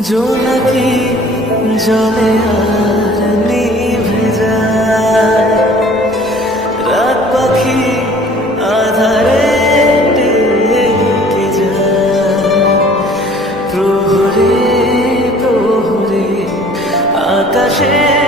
জোনাকি জলে আর নিভে যায়, রাত পাখি আধারে ডেকে যায়। প্রহরে প্রহরে আকাশে